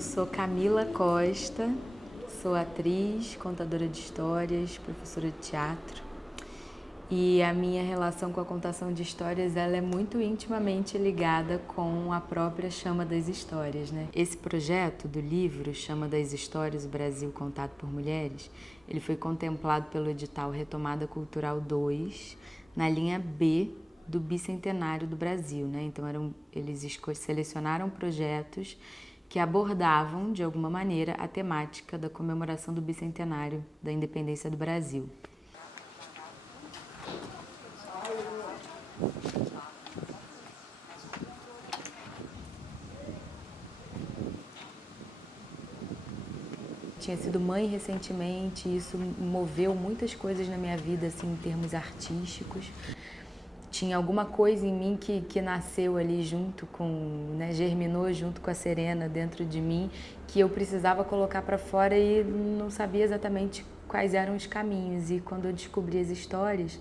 Eu sou Camila Costa, sou atriz, contadora de histórias, professora de teatro. E a minha relação com a contação de histórias, ela é muito intimamente ligada com a própria Chama das Histórias, né? Esse projeto do livro, Chama das Histórias, o Brasil contado por mulheres, ele foi contemplado pelo edital Retomada Cultural 2, na linha B do Bicentenário do Brasil, né? Então eles selecionaram projetos que abordavam, de alguma maneira, a temática da comemoração do Bicentenário da Independência do Brasil. Tinha sido mãe recentemente, e isso moveu muitas coisas na minha vida, assim, em termos artísticos. Tinha alguma coisa em mim que nasceu ali junto com, né, germinou junto com a Serena dentro de mim, que eu precisava colocar para fora e não sabia exatamente quais eram os caminhos. E quando eu descobri as histórias,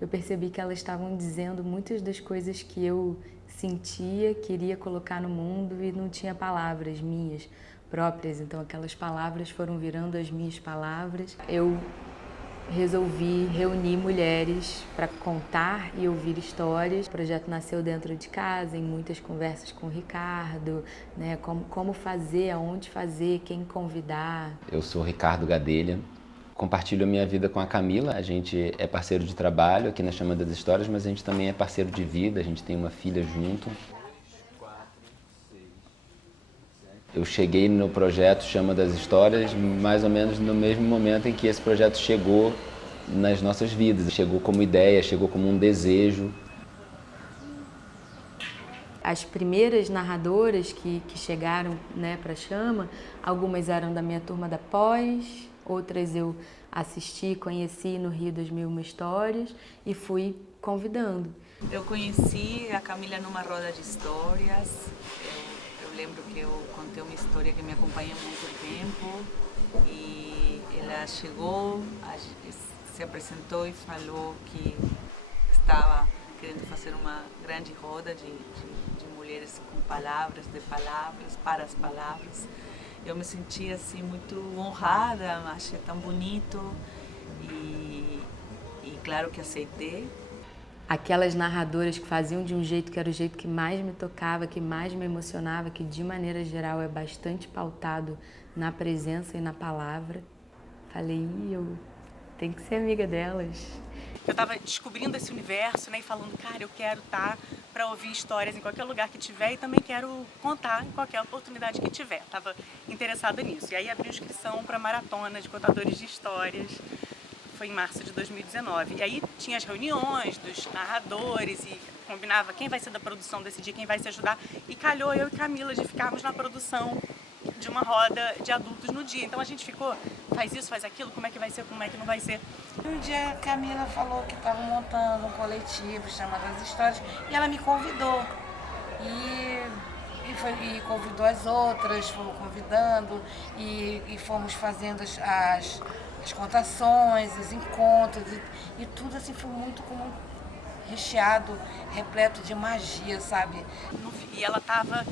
eu percebi que elas estavam dizendo muitas das coisas que eu sentia, queria colocar no mundo e não tinha palavras minhas próprias. Então aquelas palavras foram virando as minhas palavras. Eu resolvi reunir mulheres para contar e ouvir histórias. O projeto nasceu dentro de casa, em muitas conversas com o Ricardo, né? Como fazer, aonde fazer, quem convidar. Eu sou Ricardo Gadelha, compartilho a minha vida com a Camila. A gente é parceiro de trabalho aqui na Chama das Histórias, mas a gente também é parceiro de vida, a gente tem uma filha junto. Eu cheguei no projeto Chama das Histórias mais ou menos no mesmo momento em que esse projeto chegou nas nossas vidas. Chegou como ideia, chegou como um desejo. As primeiras narradoras que chegaram, né, para a Chama, algumas eram da minha turma da pós, outras eu assisti, conheci no Rio 2001 Histórias e fui convidando. Eu conheci a Camila numa roda de histórias. Eu lembro que eu contei uma história que me acompanha há muito tempo e ela chegou, se apresentou e falou que estava querendo fazer uma grande roda de mulheres com palavras, de palavras, para as palavras. Eu me senti assim muito honrada, achei tão bonito e claro que aceitei. Aquelas narradoras que faziam de um jeito que era o jeito que mais me tocava, que mais me emocionava, que de maneira geral é bastante pautado na presença e na palavra. Falei, eu tenho que ser amiga delas. Eu estava descobrindo esse universo, né, e falando, cara, eu quero estar para ouvir histórias em qualquer lugar que tiver e também quero contar em qualquer oportunidade que tiver. Estava interessada nisso. E aí abri inscrição para a maratona de contadores de histórias. Foi em março de 2019. E aí tinha as reuniões dos narradores e combinava quem vai ser da produção desse dia, quem vai se ajudar. E calhou eu e Camila de ficarmos na produção de uma roda de adultos no dia. Então a gente ficou, faz isso, faz aquilo, como é que vai ser, como é que não vai ser. Um dia a Camila falou que estava montando um coletivo chamado As Histórias e ela me convidou. E convidou as outras, fomos convidando e fomos fazendo as contações, os encontros e tudo assim foi muito como recheado, repleto de magia, sabe? E ela estava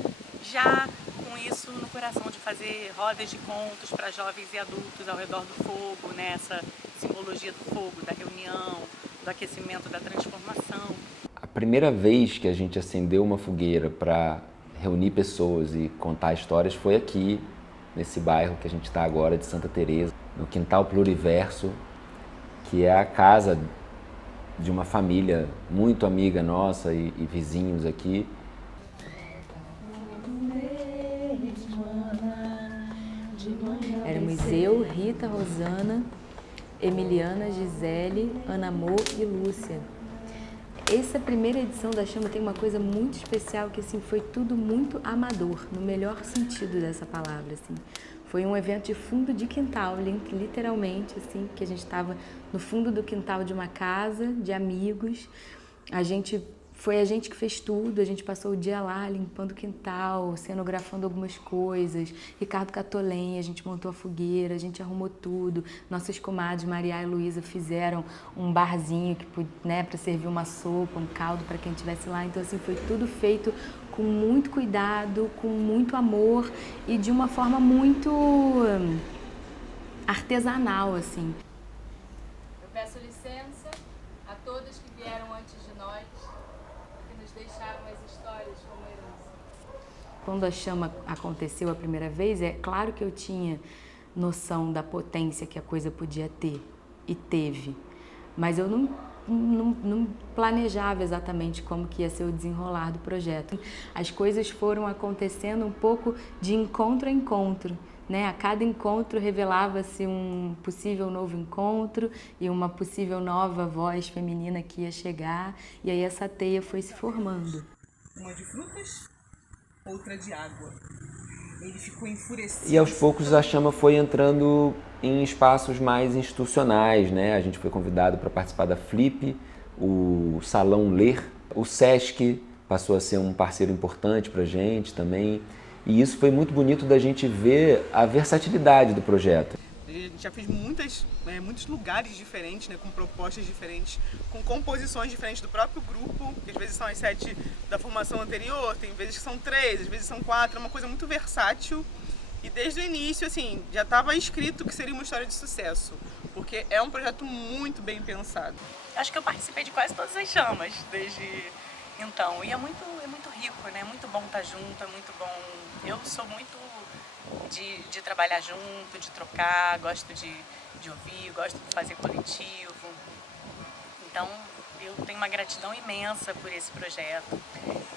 já com isso no coração de fazer rodas de contos para jovens e adultos ao redor do fogo, né? Essa simbologia do fogo, da reunião, do aquecimento, da transformação. A primeira vez que a gente acendeu uma fogueira para reunir pessoas e contar histórias foi aqui, nesse bairro que a gente está agora, de Santa Teresa, no Quintal Pluriverso, que é a casa de uma família muito amiga nossa e vizinhos aqui. Éramos eu, Rita, Rosana, Emiliana, Gisele, Ana Amor e Lúcia. Essa primeira edição da Chama tem uma coisa muito especial, que assim, foi tudo muito amador, no melhor sentido dessa palavra. Assim. Foi um evento de fundo de quintal, literalmente, assim, que a gente estava no fundo do quintal de uma casa, de amigos. Foi a gente que fez tudo, a gente passou o dia lá limpando o quintal, cenografando algumas coisas. Ricardo Catolém, a gente montou a fogueira, a gente arrumou tudo. Nossas comadres, Maria e Luísa, fizeram um barzinho, né, para servir uma sopa, um caldo para quem estivesse lá. Então, assim, foi tudo feito com muito cuidado, com muito amor e de uma forma muito artesanal, assim. Eu peço licença a todos que vieram antes de nós, que nos deixaram as histórias como herança. Quando a chama aconteceu a primeira vez, é claro que eu tinha noção da potência que a coisa podia ter, e teve, mas eu não planejava exatamente como que ia ser o desenrolar do projeto. As coisas foram acontecendo um pouco de encontro a encontro, né? A cada encontro revelava-se um possível novo encontro e uma possível nova voz feminina que ia chegar, e aí essa teia foi se formando. Uma de frutas, outra de água. Ele ficou enfurecido. E aos poucos a chama foi entrando em espaços mais institucionais, né? A gente foi convidado para participar da Flip, o Salão Ler, o Sesc passou a ser um parceiro importante para a gente também. E isso foi muito bonito da gente ver a versatilidade do projeto. A gente já fez muitos lugares diferentes, né, com propostas diferentes, com composições diferentes do próprio grupo, que às vezes são as 7 da formação anterior, tem vezes que são 3, às vezes são 4, é uma coisa muito versátil. E desde o início, assim, já estava escrito que seria uma história de sucesso, porque é um projeto muito bem pensado. Acho que eu participei de quase todas as chamas desde então, e é muito rico, né? É muito bom estar junto, é muito bom. Eu sou muito de trabalhar junto, de trocar, gosto de ouvir, gosto de fazer coletivo. Então, eu tenho uma gratidão imensa por esse projeto.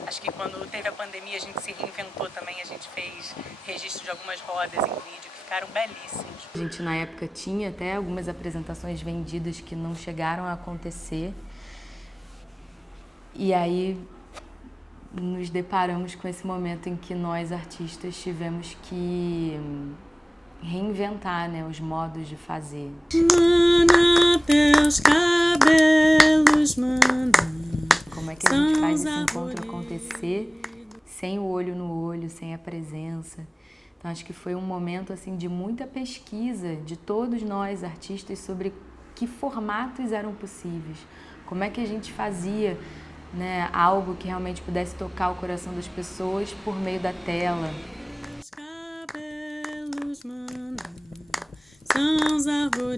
Acho que quando teve a pandemia a gente se reinventou também, a gente fez registro de algumas rodas em vídeo que ficaram belíssimos. A gente na época tinha até algumas apresentações vendidas que não chegaram a acontecer. E aí nos deparamos com esse momento em que nós artistas tivemos que reinventar, né, os modos de fazer. Mana, teus cabelos, mana. Como é que a gente faz esse encontro acontecer sem o olho no olho, sem a presença? Então acho que foi um momento assim de muita pesquisa de todos nós artistas sobre que formatos eram possíveis, como é que a gente fazia, né, algo que realmente pudesse tocar o coração das pessoas por meio da tela. Os cabelos, mana, são os arvoredos,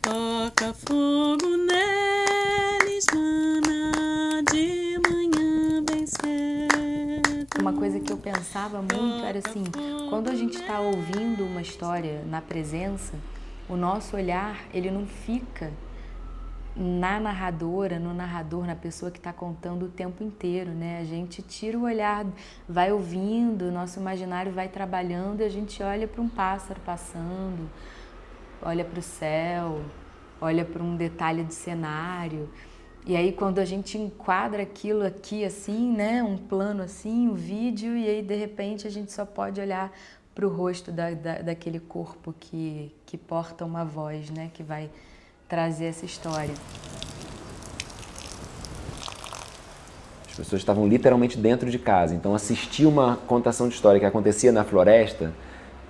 toca fogo neles, mana, de manhã bem cedo. Uma coisa que eu pensava muito era assim, quando a gente está ouvindo uma história na presença, o nosso olhar, ele não fica na narradora, no narrador, na pessoa que está contando o tempo inteiro, né? A gente tira o olhar, vai ouvindo, o nosso imaginário vai trabalhando e a gente olha para um pássaro passando, olha para o céu, olha para um detalhe do cenário. E aí quando a gente enquadra aquilo aqui assim, né? Um plano assim, um vídeo, e aí de repente a gente só pode olhar para o rosto daquele corpo que porta uma voz, né? Que vai trazer essa história. As pessoas estavam literalmente dentro de casa, então assistir uma contação de história que acontecia na floresta,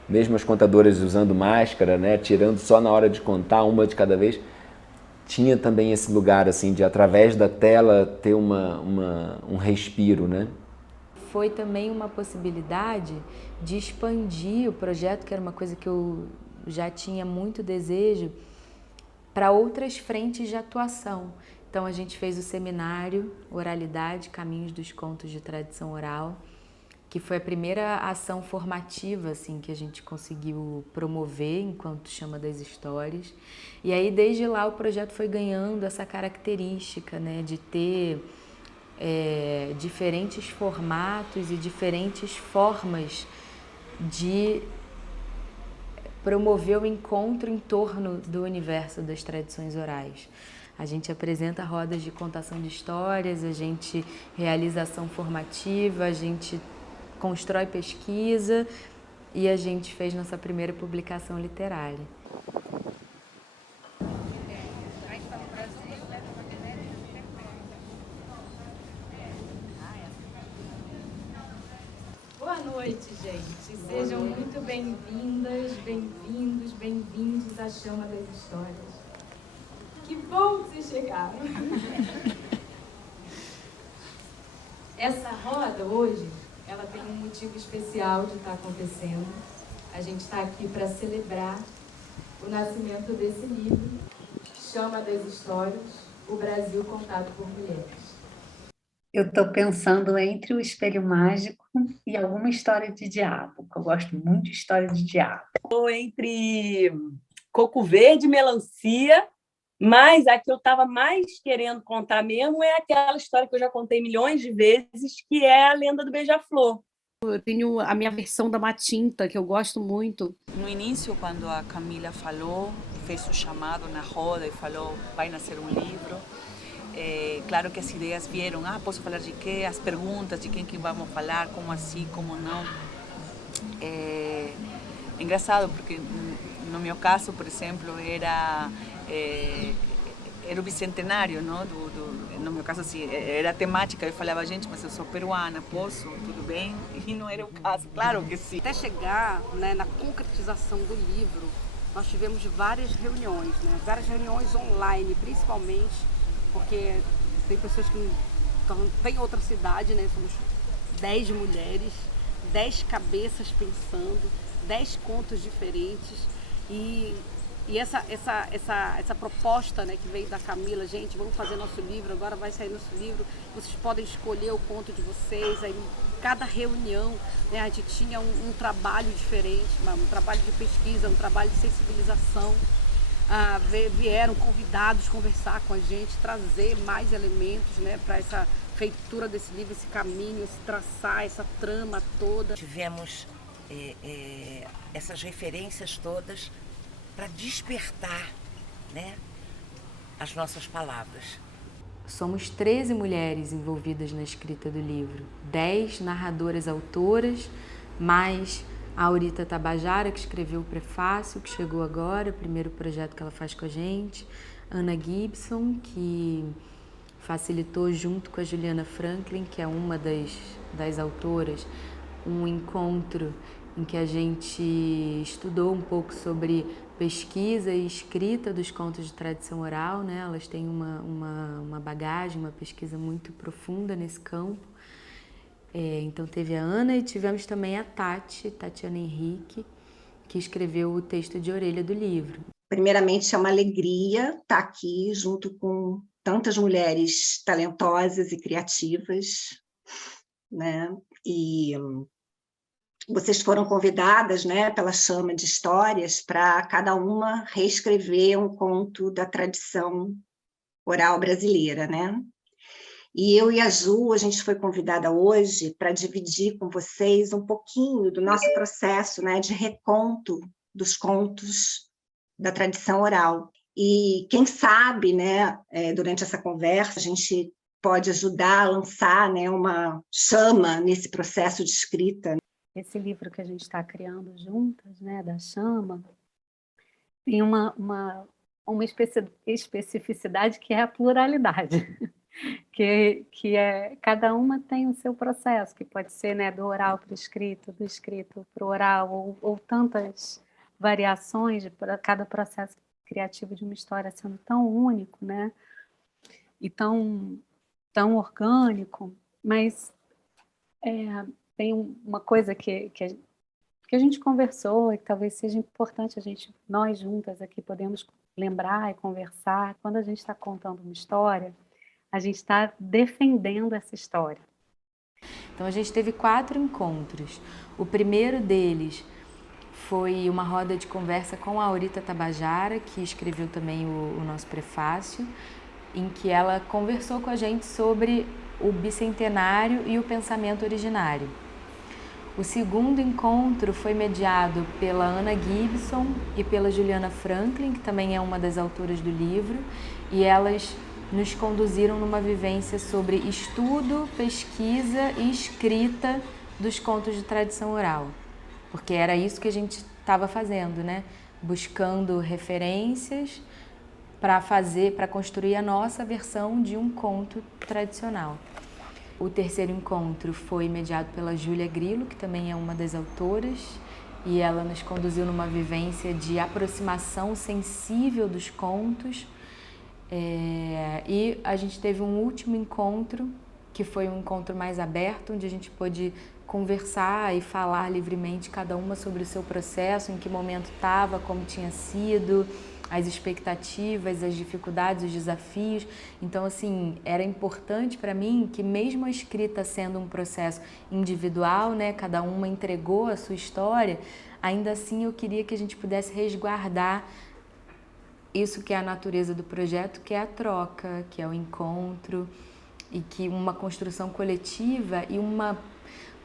mesmo as contadoras usando máscara, né, tirando só na hora de contar, uma de cada vez, tinha também esse lugar assim de através da tela ter um respiro, né? Foi também uma possibilidade de expandir o projeto, que era uma coisa que eu já tinha muito desejo, para outras frentes de atuação. Então a gente fez o seminário Oralidade, Caminhos dos Contos de Tradição Oral, que foi a primeira ação formativa assim, que a gente conseguiu promover enquanto Chama das Histórias. E aí desde lá o projeto foi ganhando essa característica, né, de ter diferentes formatos e diferentes formas de promover o encontro em torno do universo das tradições orais. A gente apresenta rodas de contação de histórias, a gente realiza ação formativa, a gente constrói pesquisa e a gente fez nossa primeira publicação literária. Boa noite, gente. Sejam muito bem-vindas, bem-vindos, bem-vindos à Chama das Histórias. Que bom que vocês chegaram. Essa roda hoje, ela tem um motivo especial de estar acontecendo. A gente está aqui para celebrar o nascimento desse livro, Chama das Histórias, o Brasil contado por mulheres. Eu estou pensando entre o Espelho Mágico e alguma história de diabo, que eu gosto muito de história de diabo. Estou entre Coco Verde e Melancia, mas a que eu estava mais querendo contar mesmo é aquela história que eu já contei milhões de vezes, que é a Lenda do Beija-Flor. Eu tenho a minha versão da Matinta, que eu gosto muito. No início, quando a Camila falou, fez o chamado na roda e falou, vai nascer um livro, claro que as ideias vieram, posso falar de quê? As perguntas de quem que vamos falar, como assim, como não. É engraçado, porque no meu caso, por exemplo, era o bicentenário, não? No meu caso, assim, era a temática. Eu falava, gente, mas eu sou peruana, posso? Tudo bem? E não era o caso, claro que sim. Até chegar, né, na concretização do livro, nós tivemos várias reuniões, né? Várias reuniões online, principalmente, porque tem pessoas que têm outra cidade, né? Somos 10 mulheres, 10 cabeças pensando, 10 contos diferentes. E essa proposta, né, que veio da Camila, gente, vamos fazer nosso livro, agora vai sair nosso livro, vocês podem escolher o conto de vocês. Aí, cada reunião, né, a gente tinha um trabalho diferente, um trabalho de pesquisa, um trabalho de sensibilização. Vieram convidados conversar com a gente, trazer mais elementos, né, para essa feitura desse livro, esse caminho, esse traçar, essa trama toda. Tivemos essas referências todas para despertar, né, as nossas palavras. Somos 13 mulheres envolvidas na escrita do livro, 10 narradoras autoras, mais a Aurita Tabajara, que escreveu o prefácio, que chegou agora, o primeiro projeto que ela faz com a gente, Ana Gibson, que facilitou junto com a Juliana Franklin, que é uma das autoras, um encontro em que a gente estudou um pouco sobre pesquisa e escrita dos contos de tradição oral, né? Elas têm uma bagagem, uma pesquisa muito profunda nesse campo. Então teve a Ana e tivemos também a Tatiana Henrique, que escreveu o texto de orelha do livro. Primeiramente, é uma alegria estar aqui junto com tantas mulheres talentosas e criativas, né? E vocês foram convidadas, né, pela Chama de Histórias para cada uma reescrever um conto da tradição oral brasileira, né? E eu e a Ju, a gente foi convidada hoje para dividir com vocês um pouquinho do nosso processo, né, de reconto dos contos da tradição oral. E quem sabe, né, durante essa conversa, a gente pode ajudar a lançar, né, uma chama nesse processo de escrita. Esse livro que a gente está criando juntas, né, da Chama, tem uma especificidade que é a pluralidade, que é cada uma tem o seu processo, que pode ser, né, do oral para o escrito, do escrito para o oral, ou tantas variações para cada processo criativo de uma história sendo tão único, né, e tão orgânico, mas tem uma coisa que a gente conversou e que talvez seja importante nós juntas aqui podemos lembrar e conversar. Quando a gente está contando uma história, a gente está defendendo essa história. Então a gente teve 4 encontros. O primeiro deles foi uma roda de conversa com a Aurita Tabajara, que escreveu também o nosso prefácio, em que ela conversou com a gente sobre o bicentenário e o pensamento originário. O segundo encontro foi mediado pela Ana Gibson e pela Juliana Franklin, que também é uma das autoras do livro, e elas nos conduziram numa vivência sobre estudo, pesquisa e escrita dos contos de tradição oral, porque era isso que a gente estava fazendo, né? Buscando referências para construir a nossa versão de um conto tradicional. O terceiro encontro foi mediado pela Júlia Grilo, que também é uma das autoras, e ela nos conduziu numa vivência de aproximação sensível dos contos. E a gente teve um último encontro, que foi um encontro mais aberto, onde a gente pôde conversar e falar livremente, cada uma sobre o seu processo, em que momento estava, como tinha sido, as expectativas, as dificuldades, os desafios. Então, assim, era importante para mim que mesmo a escrita sendo um processo individual, né, cada uma entregou a sua história, ainda assim eu queria que a gente pudesse resguardar isso que é a natureza do projeto, que é a troca, que é o encontro, e que uma construção coletiva e uma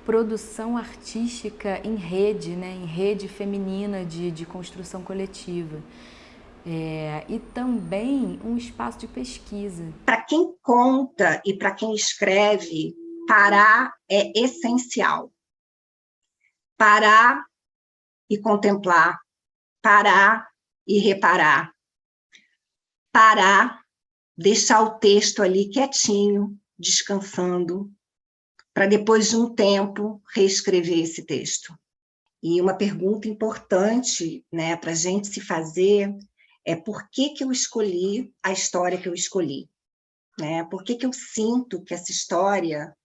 produção artística em rede, né, em rede feminina de construção coletiva. E também um espaço de pesquisa. Para quem conta e para quem escreve, parar é essencial. Parar e contemplar, parar e reparar, parar, deixar o texto ali quietinho, descansando, para depois de um tempo reescrever esse texto. E uma pergunta importante, né, para a gente se fazer é por que eu escolhi a história que eu escolhi, né? Por que eu sinto que essa história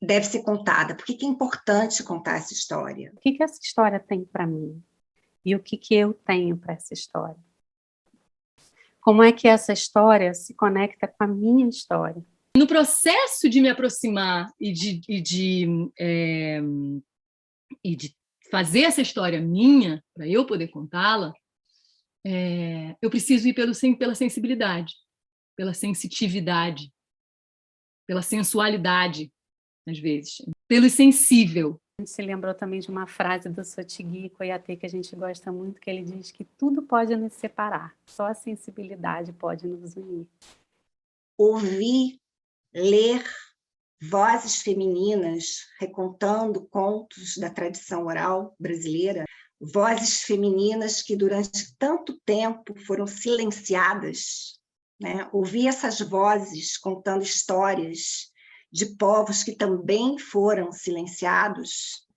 deve ser contada? Por que é importante contar essa história? O que essa história tem para mim? E o que eu tenho para essa história? Como é que essa história se conecta com a minha história? No processo de me aproximar e de fazer essa história minha, para eu poder contá-la, eu preciso ir pela sensibilidade, pela sensitividade, pela sensualidade, às vezes, pelo sensível. A gente se lembrou também de uma frase do Sotigui Koyate que a gente gosta muito, que ele diz que tudo pode nos separar, só a sensibilidade pode nos unir. Ouvir, ler vozes femininas recontando contos da tradição oral brasileira, vozes femininas que durante tanto tempo foram silenciadas, né? Ouvir essas vozes contando histórias de povos que também foram silenciados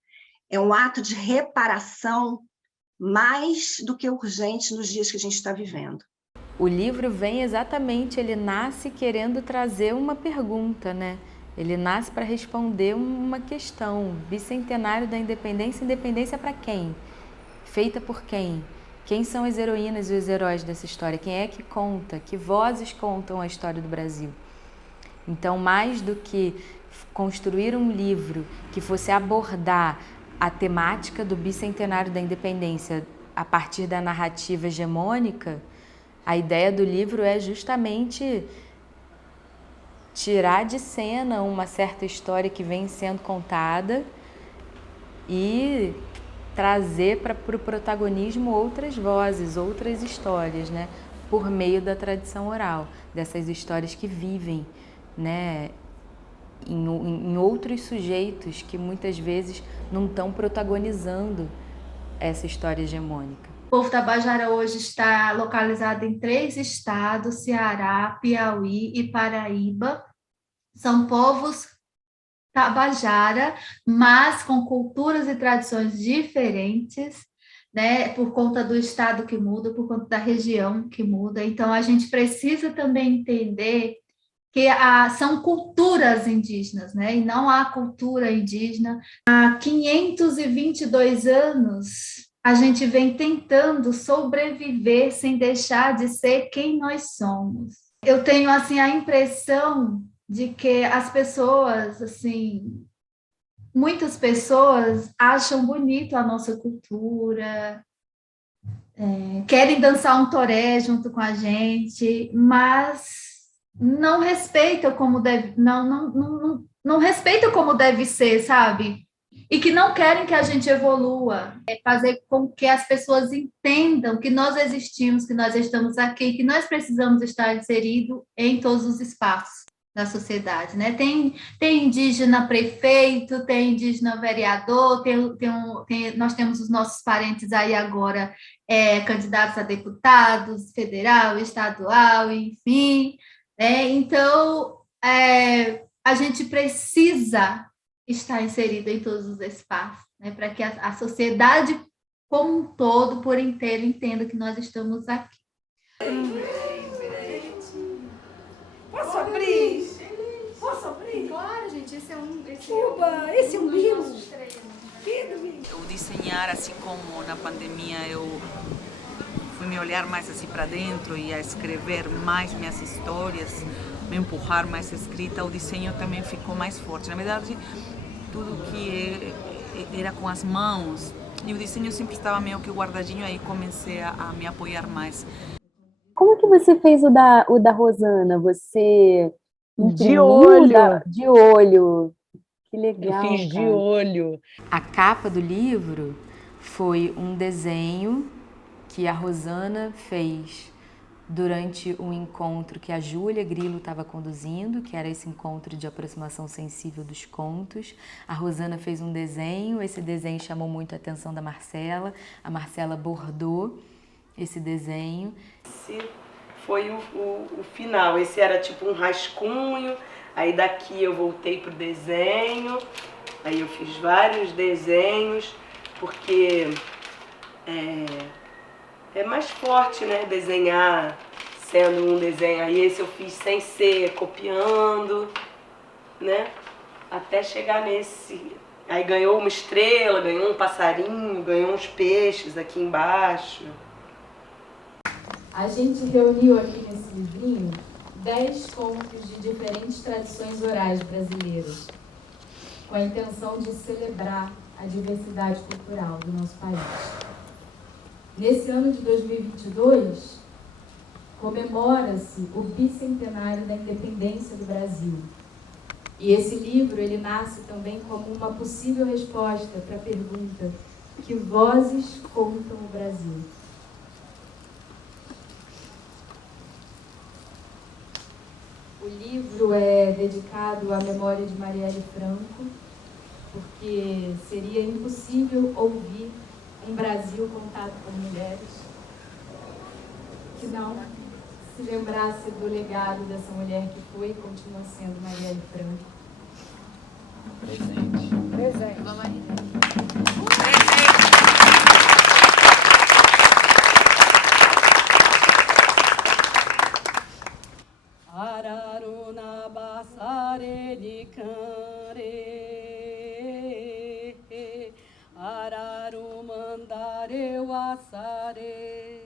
é um ato de reparação mais do que urgente nos dias que a gente está vivendo. O livro vem exatamente, ele nasce querendo trazer uma pergunta, né? Ele nasce para responder uma questão. Bicentenário da Independência, independência para quem? Feita por quem? Quem são as heroínas e os heróis dessa história? Quem é que conta? Que vozes contam a história do Brasil? Então, mais do que construir um livro que fosse abordar a temática do Bicentenário da Independência a partir da narrativa hegemônica, a ideia do livro é justamente tirar de cena uma certa história que vem sendo contada e trazer para o protagonismo outras vozes, outras histórias, né? Por meio da tradição oral, dessas histórias que vivem, né? Em outros sujeitos que muitas vezes não estão protagonizando essa história hegemônica. O povo tabajara hoje está localizado em 3 estados, Ceará, Piauí e Paraíba. São povos tabajara, mas com culturas e tradições diferentes, né? Por conta do estado que muda, por conta da região que muda. Então, a gente precisa também entender que são culturas indígenas, né? E não há cultura indígena. Há 522 anos, a gente vem tentando sobreviver sem deixar de ser quem nós somos. Eu tenho, assim, a impressão de que as pessoas, assim, muitas pessoas acham bonito a nossa cultura, querem dançar um toré junto com a gente, mas não respeitam como deve, não respeitam como deve ser, sabe? E que não querem que a gente evolua, fazer com que as pessoas entendam que nós existimos, que nós estamos aqui, que nós precisamos estar inseridos em todos os espaços da sociedade, né? Tem indígena prefeito, tem indígena vereador, nós temos os nossos parentes aí agora candidatos a deputados, federal, estadual, enfim, então a gente precisa estar inserido em todos os espaços, né? Para que a sociedade como um todo, por inteiro, entenda que nós estamos aqui. Posso abrir? Posso abrir? esse é um livro. Eu desenhar, assim como na pandemia eu fui me olhar mais assim para dentro e a escrever mais minhas histórias, me empurrar mais a escrita, o desenho também ficou mais forte. Na verdade, tudo que era com as mãos, e o desenho sempre estava meio que guardadinho, aí comecei a me apoiar mais. Como que você fez o da Rosana? Você De olho. De olho. Que legal, Eu fiz de cara. olho. A capa do livro foi um desenho que a Rosana fez durante um encontro que a Júlia Grilo estava conduzindo, que era esse encontro de aproximação sensível dos contos. A Rosana fez um desenho, esse desenho chamou muito a atenção da Marcela, a Marcela bordou esse desenho. Esse foi o final, esse era tipo um rascunho, aí daqui eu voltei pro desenho, aí eu fiz vários desenhos, porque é mais forte, né, desenhar sendo um desenho. Aí esse eu fiz sem ser, copiando, né, até chegar nesse. Aí ganhou uma estrela, ganhou um passarinho, ganhou uns peixes aqui embaixo. A gente reuniu aqui nesse livrinho 10 contos de diferentes tradições orais brasileiras, com a intenção de celebrar a diversidade cultural do nosso país. Nesse ano de 2022, comemora-se o bicentenário da independência do Brasil. E esse livro, ele nasce também como uma possível resposta para a pergunta: que vozes contam o Brasil? O livro é dedicado à memória de Marielle Franco, porque seria impossível ouvir um Brasil contado por mulheres que não se lembrasse do legado dessa mulher que foi e continua sendo Marielle Franco. Presente. Vamos aí. Araruna basare de canre, araru mandare wasare,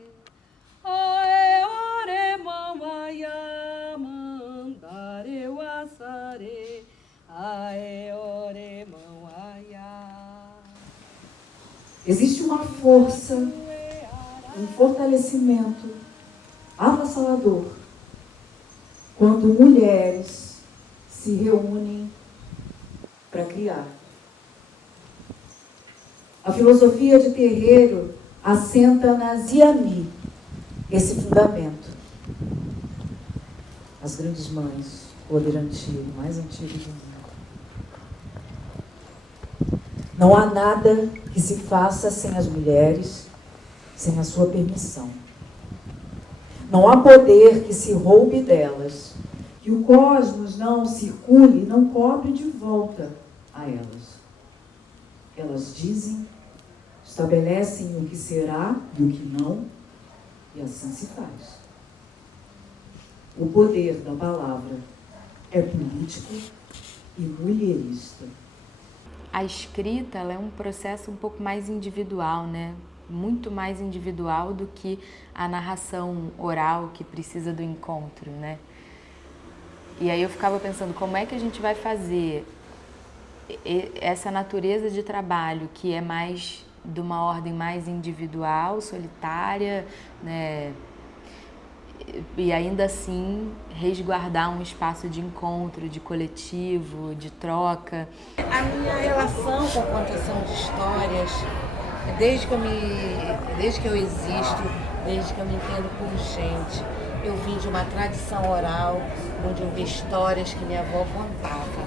ae ore mamaya mandare wasare, ae ore mamaya. Existe uma força, um fortalecimento avassalador quando mulheres se reúnem para criar. A filosofia de Terreiro assenta na Ziami esse fundamento. As grandes mães, o poder antigo, mais antigo do mundo. Não há nada que se faça sem as mulheres, sem a sua permissão. Não há poder que se roube delas, que o cosmos não circule e não cobre de volta a elas. Elas dizem, estabelecem o que será e o que não, e assim se faz. O poder da palavra é político e mulherista. A escrita, ela é um processo um pouco mais individual, né? Muito mais individual do que a narração oral que precisa do encontro, né? E aí eu ficava pensando, como é que a gente vai fazer essa natureza de trabalho que é mais de uma ordem mais individual, solitária, né? E ainda assim resguardar um espaço de encontro, de coletivo, de troca. A minha relação com a contação de histórias, desde que eu existo, desde que eu me entendo por gente, eu vim de uma tradição oral, onde eu vi histórias que minha avó contava.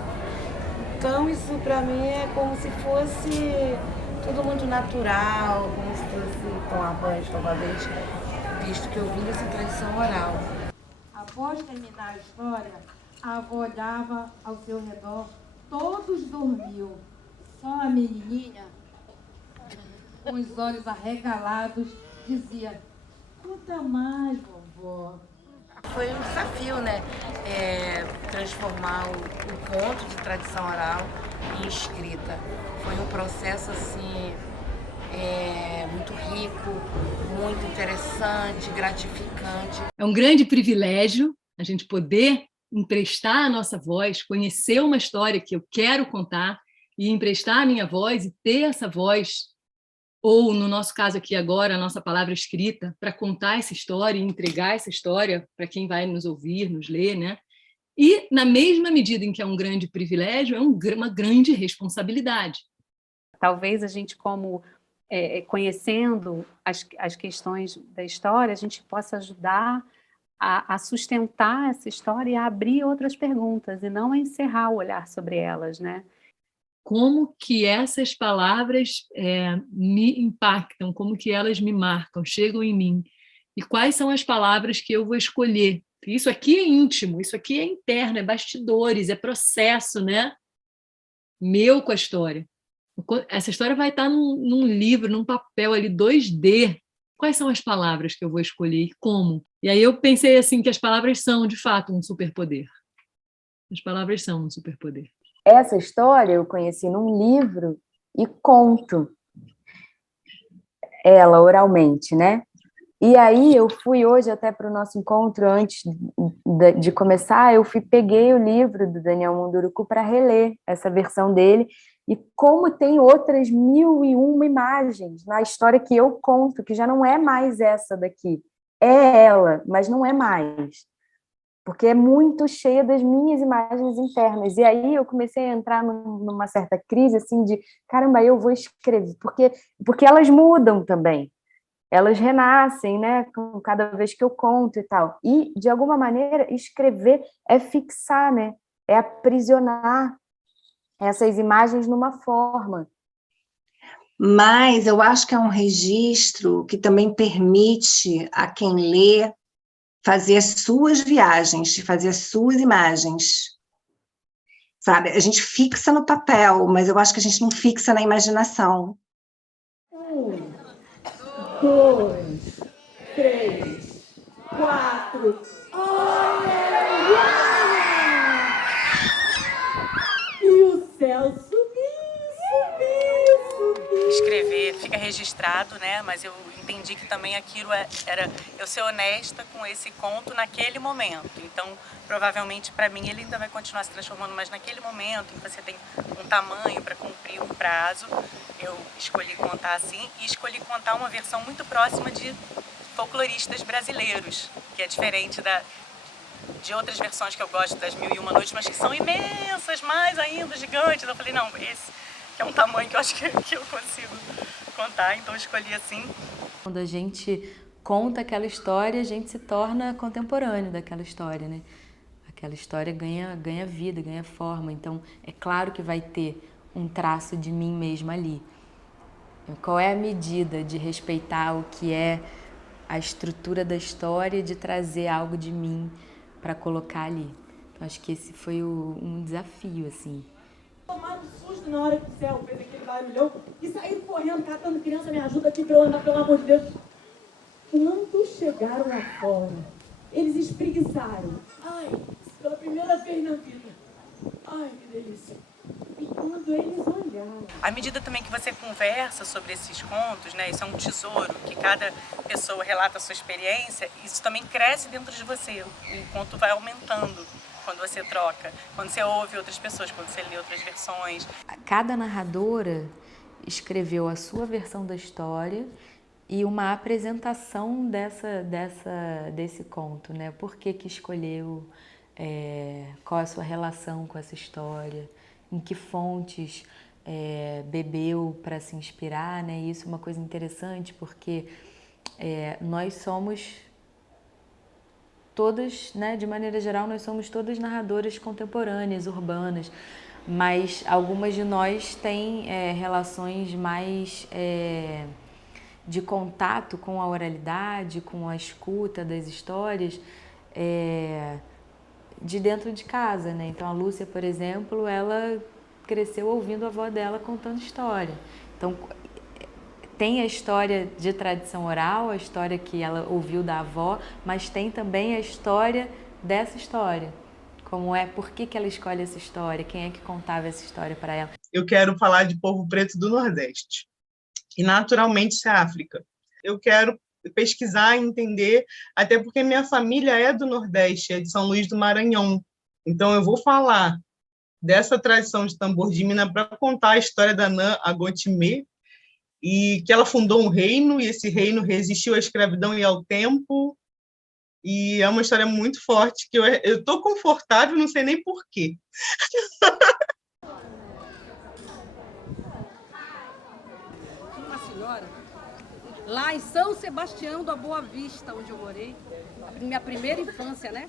Então isso para mim é como se fosse tudo muito natural, como se fosse tomar banho toda vez, visto que eu vim dessa tradição oral. Após terminar a história, a avó olhava ao seu redor, todos dormiam, só a menininha, com os olhos arregalados, dizia: conta mais, vovó. Foi um desafio, né? transformar o conto de tradição oral em escrita. Foi um processo assim muito rico, muito interessante, gratificante. É um grande privilégio a gente poder emprestar a nossa voz, conhecer uma história que eu quero contar e emprestar a minha voz e ter essa voz, ou no nosso caso aqui agora, a nossa palavra escrita, para contar essa história e entregar essa história para quem vai nos ouvir, nos ler, né? E, na mesma medida em que é um grande privilégio, é uma grande responsabilidade. Talvez a gente, como conhecendo as questões da história, a gente possa ajudar a sustentar essa história e a abrir outras perguntas, e não a encerrar o olhar sobre elas, né? Como que essas palavras me impactam, como que elas me marcam, chegam em mim, e quais são as palavras que eu vou escolher. Isso aqui é íntimo, isso aqui é interno, é bastidores, é processo, né? Meu com a história. Essa história vai estar num livro, num papel ali 2D. Quais são as palavras que eu vou escolher e como? E aí eu pensei assim que as palavras são, de fato, um superpoder. As palavras são um superpoder. Essa história eu conheci num livro e conto ela oralmente, né? E aí eu fui hoje até para o nosso encontro, antes de começar, peguei o livro do Daniel Munduruku para reler essa versão dele, e como tem outras 1001 imagens na história que eu conto, que já não é mais essa daqui. É ela, mas não é mais. Porque é muito cheia das minhas imagens internas. E aí eu comecei a entrar numa certa crise, assim, de, caramba, eu vou escrever. Porque elas mudam também. Elas renascem, né, com cada vez que eu conto e tal. E, de alguma maneira, escrever é fixar, né? É aprisionar essas imagens numa forma. Mas eu acho que é um registro que também permite a quem lê fazer as suas viagens, fazer as suas imagens. Sabe? A gente fixa no papel, mas eu acho que a gente não fixa na imaginação. 1, 2, 3, 4. Olha! E o céu subiu. Escrever fica registrado, né? Mas eu entendi que também aquilo era eu ser honesta com esse conto naquele momento. Então, provavelmente para mim ele ainda vai continuar se transformando, mas naquele momento em que você tem um tamanho para cumprir um prazo, eu escolhi contar assim, e escolhi contar uma versão muito próxima de folcloristas brasileiros, que é diferente de outras versões que eu gosto, das 1001 Noites, mas que são imensas, mais ainda, gigantes. Eu falei, não, esse que é um tamanho que eu acho que eu consigo contar, então eu escolhi assim. Quando a gente conta aquela história, a gente se torna contemporâneo daquela história, né? Aquela história ganha vida, ganha forma, então é claro que vai ter um traço de mim mesma ali. Qual é a medida de respeitar o que é a estrutura da história e de trazer algo de mim para colocar ali? Então, acho que esse foi um desafio, assim. Tomaram um susto na hora que o céu fez aquele barulhão e saíram correndo, catando criança, me ajuda aqui pra eu andar, pelo amor de Deus. Quando chegaram lá fora, eles espreguiçaram. Ai, pela primeira vez na vida. Ai, que delícia. E quando eles olharam... À medida também que você conversa sobre esses contos, né, isso é um tesouro, que cada pessoa relata a sua experiência, isso também cresce dentro de você, o conto vai aumentando quando você troca, quando você ouve outras pessoas, quando você lê outras versões. Cada narradora escreveu a sua versão da história e uma apresentação desse conto, né? Por que escolheu, qual a sua relação com essa história, em que fontes bebeu para se inspirar, né? Isso é uma coisa interessante porque nós somos todas, né, de maneira geral, nós somos todas narradoras contemporâneas, urbanas, mas algumas de nós têm relações mais de contato com a oralidade, com a escuta das histórias de dentro de casa, né? Então a Lúcia, por exemplo, ela cresceu ouvindo a avó dela contando história. Então tem a história de tradição oral, a história que ela ouviu da avó, mas tem também a história dessa história, Como é? Por que ela escolhe essa história? Quem é que contava essa história para ela? Eu quero falar de povo preto do Nordeste. E, naturalmente, isso é África. Eu quero pesquisar e entender, até porque minha família é do Nordeste, é de São Luís do Maranhão. Então, eu vou falar dessa tradição de tambor de mina para contar a história da Nã Agotimê, e que ela fundou um reino, e esse reino resistiu à escravidão e ao tempo. E é uma história muito forte, que eu estou confortável, não sei nem por quê. Uma senhora, lá em São Sebastião da Boa Vista, onde eu morei, minha primeira infância, né?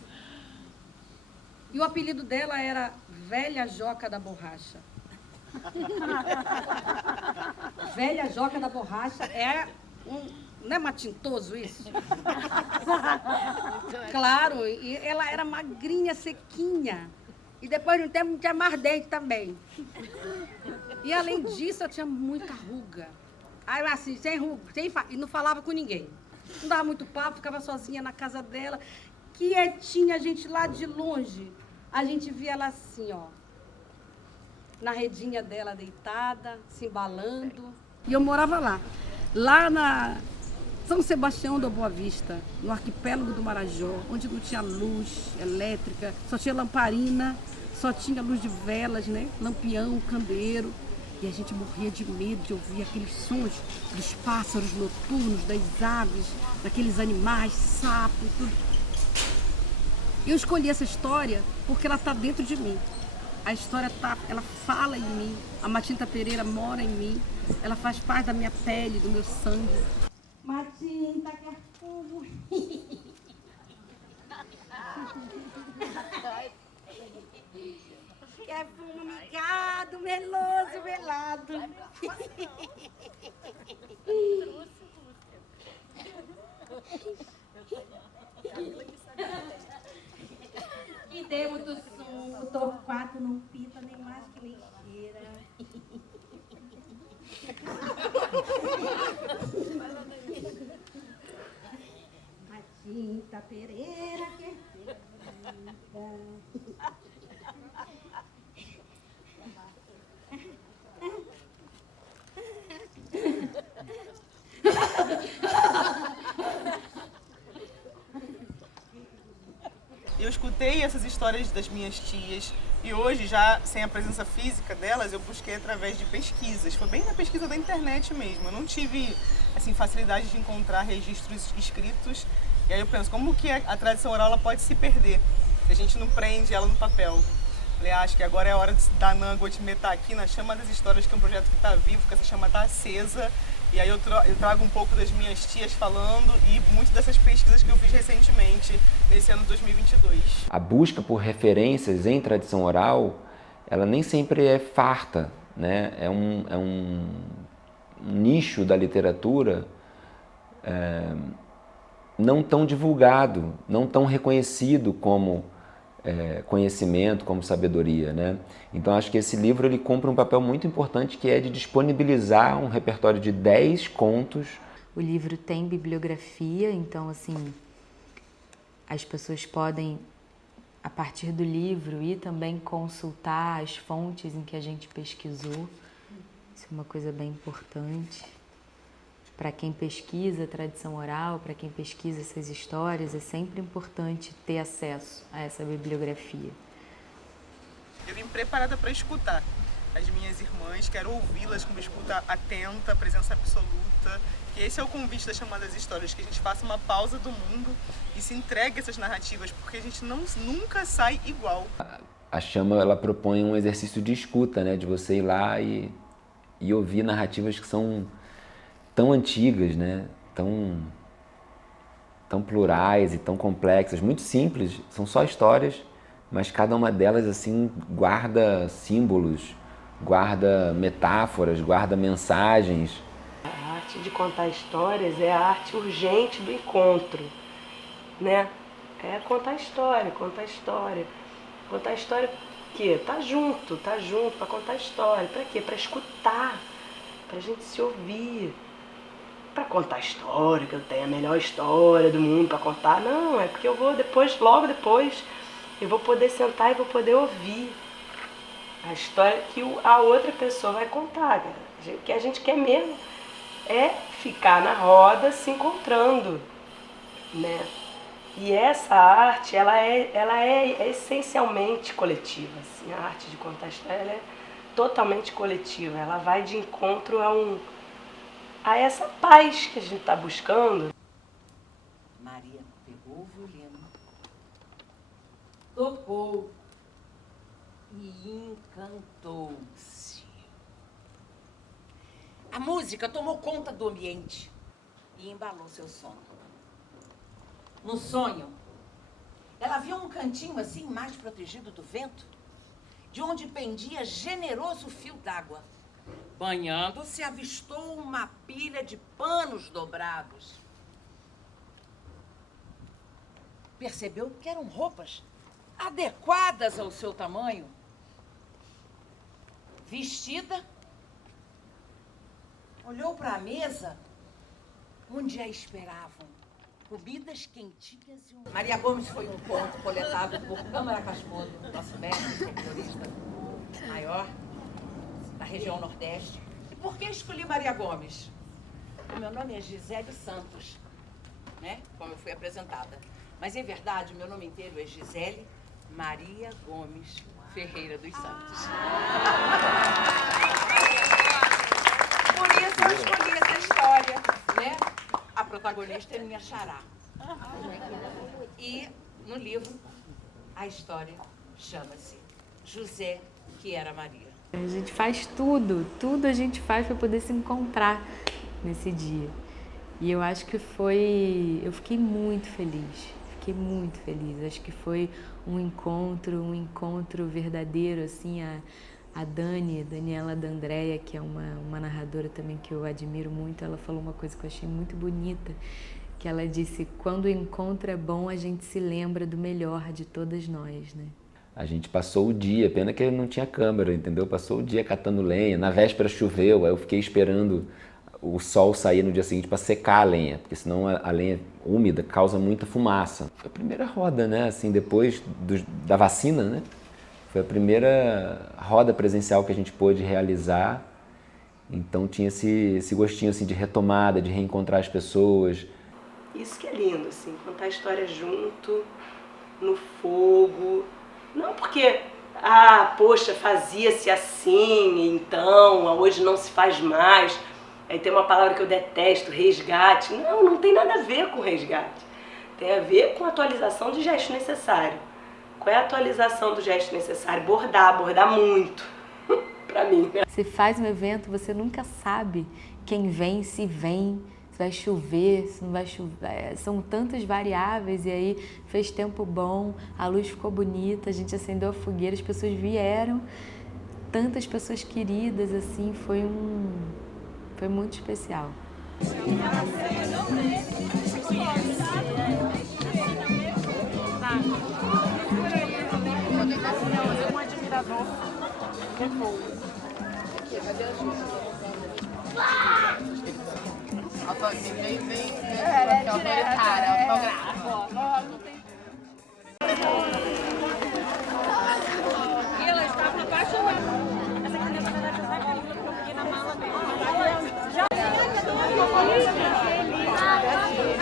E o apelido dela era Velha Joca da Borracha. Velha Joca da Borracha não é matintoso isso? Claro, e ela era magrinha, sequinha. E depois de um tempo não tinha mais dente também. E além disso, eu tinha muita ruga. Aí assim, sem ruga, e não falava com ninguém. Não dava muito papo, ficava sozinha na casa dela. Quietinha, a gente lá de longe. A gente via ela assim, ó. Na redinha dela deitada, se embalando. E eu morava lá na São Sebastião da Boa Vista, no arquipélago do Marajó, onde não tinha luz elétrica, só tinha lamparina, só tinha luz de velas, né? Lampião, candeeiro. E a gente morria de medo de ouvir aqueles sons dos pássaros noturnos, das aves, daqueles animais, sapo e tudo. Eu escolhi essa história porque ela está dentro de mim. A história ela fala em mim, a Matinta Pereira mora em mim, ela faz parte da minha pele, do meu sangue. Matinta, quer fogo? Quer fumigado, meloso, velado. E dei muito sumo, Torquato não pita nem mais que lixeira. Matinta Pereira, que Eu escutei essas histórias das minhas tias e hoje, já sem a presença física delas, eu busquei através de pesquisas. Foi bem na pesquisa da internet mesmo. Eu não tive assim, facilidade de encontrar registros escritos. E aí eu penso, como que a tradição oral ela pode se perder se a gente não prende ela no papel? Falei, acho que agora é a hora da Nã Agotimê estar aqui na Chama das Histórias, que é um projeto que está vivo, que essa chama está acesa. E aí eu trago um pouco das minhas tias falando e muito dessas pesquisas que eu fiz recentemente, nesse ano de 2022. A busca por referências em tradição oral, ela nem sempre é farta, né? É um nicho da literatura não tão divulgado, não tão reconhecido como conhecimento, como sabedoria, né? Então acho que esse livro ele cumpre um papel muito importante, que é de disponibilizar um repertório de 10 contos. O livro tem bibliografia, então assim, as pessoas podem, a partir do livro, ir também consultar as fontes em que a gente pesquisou. Isso é uma coisa bem importante. Para quem pesquisa a tradição oral, para quem pesquisa essas histórias, é sempre importante ter acesso a essa bibliografia. Eu vim preparada para escutar as minhas irmãs, quero ouvi-las com uma escuta atenta, presença absoluta. Que esse é o convite da Chama das Histórias, que a gente faça uma pausa do mundo e se entregue a essas narrativas, porque a gente nunca sai igual. A Chama ela propõe um exercício de escuta, né? De você ir lá e ouvir narrativas que são tão antigas, né? Tão plurais e tão complexas, muito simples, são só histórias, mas cada uma delas assim guarda símbolos, guarda metáforas, guarda mensagens. A arte de contar histórias é a arte urgente do encontro, né? É contar história, contar história. Contar história que tá junto para contar história. Para quê? Para escutar, para a gente se ouvir. Para contar história, que eu tenho a melhor história do mundo para contar. Não, é porque eu vou logo depois, eu vou poder sentar e vou poder ouvir a história que a outra pessoa vai contar. O que a gente quer mesmo é ficar na roda se encontrando, né? E essa arte, ela é essencialmente coletiva, assim. A arte de contar história, ela é totalmente coletiva. Ela vai de encontro a essa paz que a gente está buscando. Maria pegou o violino, Tocou e encantou-se. A música tomou conta do ambiente e embalou seu sono. No sonho, ela viu um cantinho assim, mais protegido do vento, de onde pendia generoso fio d'água. Banhando-se, avistou uma pilha de panos dobrados. Percebeu que eram roupas adequadas ao seu tamanho. Vestida, olhou para a mesa onde a esperavam comidas quentinhas e um... Maria Gomes foi um conto coletado por Câmara Casmodo, nosso mestre folclorista maior da região Nordeste. E por que escolhi Maria Gomes? O meu nome é Gisele Santos, né? Como eu fui apresentada. Mas, em verdade, o meu nome inteiro é Gisele Maria Gomes Ferreira dos Santos. Por isso eu escolhi essa história, né? A protagonista é minha xará. E, no livro, a história chama-se José, que era Maria. A gente faz tudo a gente faz para poder se encontrar nesse dia. E eu acho que eu fiquei muito feliz. Acho que foi um encontro verdadeiro, assim. A Daniela D'Andrea, que é uma narradora também que eu admiro muito, ela falou uma coisa que eu achei muito bonita, que ela disse: quando o encontro é bom, a gente se lembra do melhor de todas nós, né? A gente passou o dia, pena que não tinha câmera, entendeu? Passou o dia catando lenha, na véspera choveu, aí eu fiquei esperando o sol sair no dia seguinte para secar a lenha, porque senão a lenha úmida causa muita fumaça. Foi a primeira roda, né? Assim, depois da vacina, né? Foi a primeira roda presencial que a gente pôde realizar, então tinha esse gostinho assim, de retomada, de reencontrar as pessoas. Isso que é lindo, assim, contar a história junto, no fogo. Não porque, poxa, fazia-se assim, então, hoje não se faz mais. Aí tem uma palavra que eu detesto, resgate. Não tem nada a ver com resgate. Tem a ver com atualização de gesto necessário. Qual é a atualização do gesto necessário? Bordar muito, pra mim. Você faz um evento, você nunca sabe quem vem, se vai chover, se não vai chover. São tantas variáveis, e aí fez tempo bom, a luz ficou bonita, a gente acendeu a fogueira, as pessoas vieram, tantas pessoas queridas, assim, foi muito especial. Um admirador depois. Cadê a Júlia? Vem autoritária, autografa. E ela estava apaixonada. Essa caneta, na verdade, já vai que eu peguei na mala dele.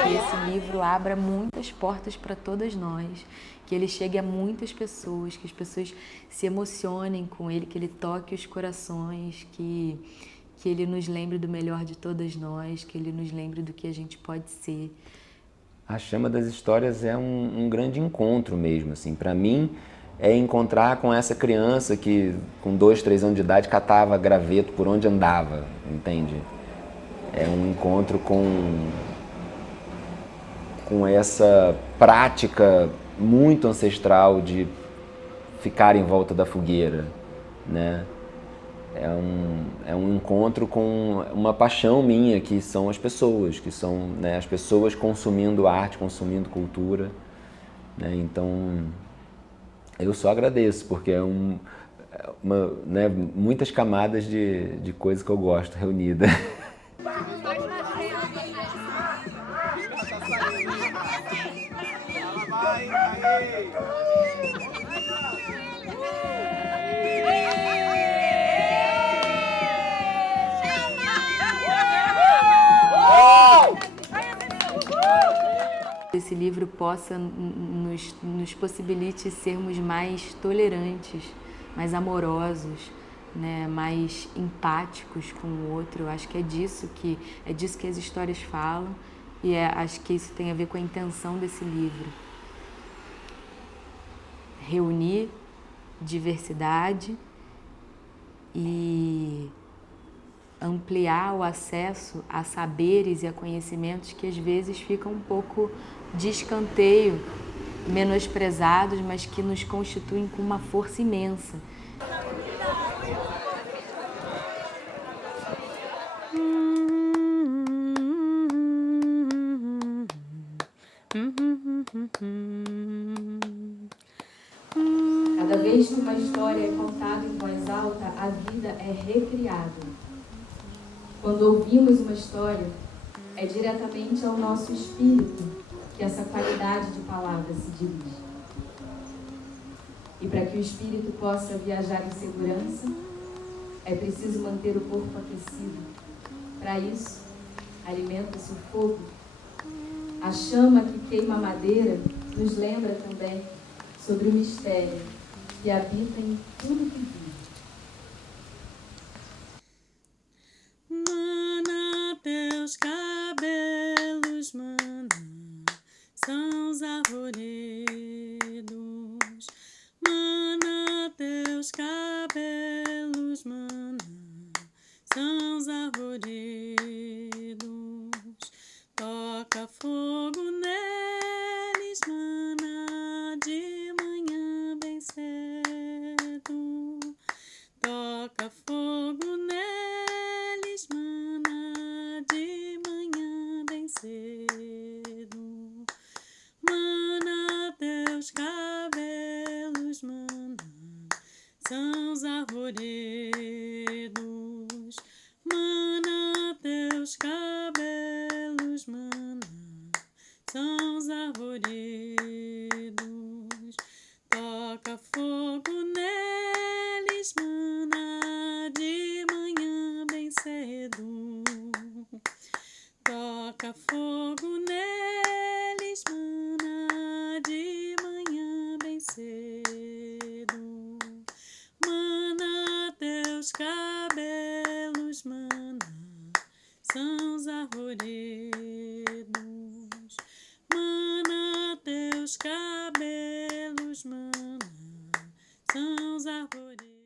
Que esse livro abra muitas portas para todas nós, que ele chegue a muitas pessoas, que as pessoas se emocionem com ele, que ele toque os corações, que ele nos lembre do melhor de todas nós, que ele nos lembre do que a gente pode ser. A Chama das Histórias é um grande encontro mesmo, assim. Para mim, é encontrar com essa criança que, com 2, 3 anos de idade, catava graveto por onde andava, entende? É um encontro com essa prática muito ancestral de ficar em volta da fogueira, né? É um encontro com uma paixão minha, que são as pessoas, que são, né, as pessoas consumindo arte, consumindo cultura, né? Então, eu só agradeço, porque é né, muitas camadas de coisas que eu gosto reunidas. Vai, esse livro possa nos possibilite sermos mais tolerantes, mais amorosos, né, mais empáticos com o outro. Eu acho que é disso que as histórias falam, e acho que isso tem a ver com a intenção desse livro. Reunir diversidade e ampliar o acesso a saberes e a conhecimentos que às vezes ficam um pouco de escanteio, menosprezados, mas que nos constituem com uma força imensa. Cada vez que uma história é contada em voz alta, a vida é recriada. Quando ouvimos uma história, é diretamente ao nosso espírito que essa qualidade de palavra se dirige. E para que o espírito possa viajar em segurança, é preciso manter o corpo aquecido. Para isso, alimenta-se o fogo. A chama que queima a madeira nos lembra também sobre o mistério que habita em tudo que vive. Mana, teus cabelos, mana, são os arvoredos. Mana, teus cabelos, mana, são os arvoredos. Toca fogo neles, mana, de manhã bem cedo. Toca fogo neles, mana, de manhã bem cedo. Mana, teus cabelos, mana, são os arvoredos. Mana, teus cabelos, mana, são os arvoredos. Toca fogo neles, mana, de manhã bem cedo. Toca fogo neles, mana, de manhã bem cedo. Mana, teus cabelos, mana, são os arvoredos. Mana, teus cabelos, mana, são os arvoredos.